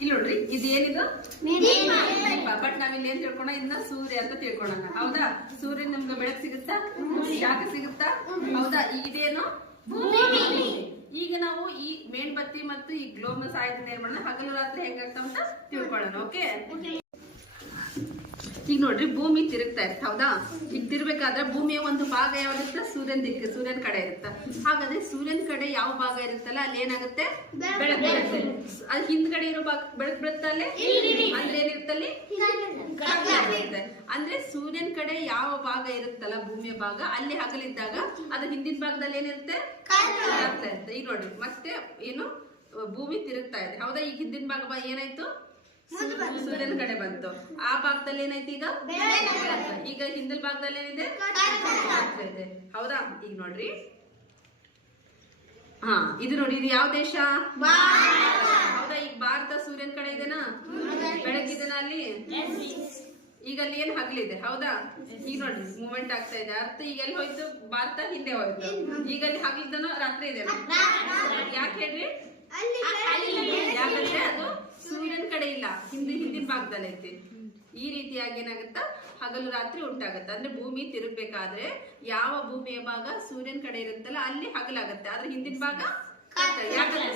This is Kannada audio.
ಇಲ್ಲಿ ನೋಡ್ರಿ ಇದೇನಿದು? ಬಟ್ ನಾವಿಲ್ಲಿ ಏನ್ ತಿಳ್ಕೊಣ ಇನ್ನ ಸೂರ್ಯ ಅಂತ ತಿಳ್ಕೊಳಣ. ಹೌದಾ? ಸೂರ್ಯ ನಮ್ಗೆ ಬೆಳಕು ಸಿಗುತ್ತಾ? ಶಾಖ ಸಿಗುತ್ತಾ? ಹೌದಾ? ಈಗ ಇದೇನು? ಈಗ ನಾವು ಈ ಮೇಣ್ಬತ್ತಿ ಮತ್ತು ಈ ಗ್ಲೋಬ್ನ ಸಹಾಯದಿಂದ ಏನ್ ಮಾಡೋಣ? ಹಗಲು ರಾತ್ರಿ ಹೆಂಗಾಗ್ತಾವ ಅಂತ ತಿಳ್ಕೊಳ್ಳೋಣ ಓಕೆ? ಈಗ ನೋಡ್ರಿ ಭೂಮಿ ತಿರುಗ್ತಾ ಇರುತ್ತೆ ಹೌದಾ? ಈಗ ತಿರ್ಬೇಕಾದ್ರೆ ಭೂಮಿಯ ಒಂದು ಭಾಗ ಯಾವ್ದಿರುತ್ತೆ? ಸೂರ್ಯನ ದಿಕ್ಕ ಸೂರ್ಯನ ಕಡೆ ಇರುತ್ತೆ. ಹಾಗಾದ್ರೆ ಸೂರ್ಯನ ಕಡೆ ಯಾವ ಭಾಗ ಇರುತ್ತಲ್ಲ ಅಲ್ಲಿ ಏನಾಗುತ್ತೆ? ಬೆಳಕು. ಅಲ್ಲಿ ಹಿಂದ್ಗಡೆ ಇರೋ ಭಾಗ ಬೆಳಕು ಬೀಳುತ್ತೆ ಅಲ್ಲಿ ಅಂದ್ರೆ ಏನಿರುತ್ತಲ್ಲಿ. ಅಂದ್ರೆ ಸೂರ್ಯನ ಕಡೆ ಯಾವ ಭಾಗ ಇರುತ್ತಲ್ಲ ಭೂಮಿಯ ಭಾಗ ಅಲ್ಲಿ ಹಗಲಿದ್ದಾಗ ಅದು ಹಿಂದಿನ ಭಾಗದಲ್ಲಿ ಏನಿರುತ್ತೆ? ಇರುತ್ತೆ. ಈಗ ನೋಡ್ರಿ ಮತ್ತೆ ಏನು? ಭೂಮಿ ತಿರುಗ್ತಾ ಇದೆ. ಹೌದಾ? ಈಗ ಹಿಂದಿನ ಭಾಗ ಏನಾಯ್ತು? ಸೂರ್ಯನ ಕಡೆ ಬಂತು. ಆ ಭಾಗದಲ್ಲಿ ಏನಾಯ್ತು ಈಗ? ಈಗ ಹಿಂದಿನ ಭಾಗದಲ್ಲಿ ಏನಿದೆ? ಇದೆ. ಹೌದಾ? ಈಗ ನೋಡ್ರಿ. ಹಾ ಇದು ನೋಡಿ ಇದು ಯಾವ ದೇಶ ಹೌದಾ ಈಗ ಭಾರತ ಸೂರ್ಯನ ಕಡೆ ಇದೆನಾ ಬೆಳಕಿದೆನಾ ಅಲ್ಲಿ? ಈಗ ಅಲ್ಲಿ ಏನ್ ಹಗ್ಲಿದೆ? ಹೌದಾ? ಈಗ ನೋಡಿ ಮೂವ್ಮೆಂಟ್ ಆಗ್ತಾ ಇದೆ. ಅರ್ಥ ಈಗ ಎಲ್ಲಿ ಹೋಯ್ತು? ಭಾರತ ಹಿಂದೆ ಹೋಯ್ತು. ಈಗ ಅಲ್ಲಿ ಹಗ್ಲಿದನೋ ರಾತ್ರಿ ಇದೆ ಯಾಕೆ ಹೇಳ್ರಿ? ಯಾಕಂದ್ರೆ ಅದು ಸೂರ್ಯನ ಕಡೆ ಇಲ್ಲ. ಹಿಂದಿ ಹಿಂದಿನ ಭಾಗದಲ್ಲಿ ಐತಿ. ಈ ರೀತಿಯಾಗಿ ಏನಾಗುತ್ತಾ? ಹಗಲು ರಾತ್ರಿ ಉಂಟಾಗತ್ತೆ. ಅಂದ್ರೆ ಭೂಮಿ ತಿರುಗ್ಬೇಕಾದ್ರೆ ಯಾವ ಭೂಮಿಯ ಭಾಗ ಸೂರ್ಯನ ಕಡೆ ಇರುತ್ತಲ್ಲ ಅಲ್ಲಿ ಹಗಲಾಗತ್ತೆ. ಆದ್ರೆ ಹಿಂದಿನ ಭಾಗ ಯಾಕಂದ್ರೆ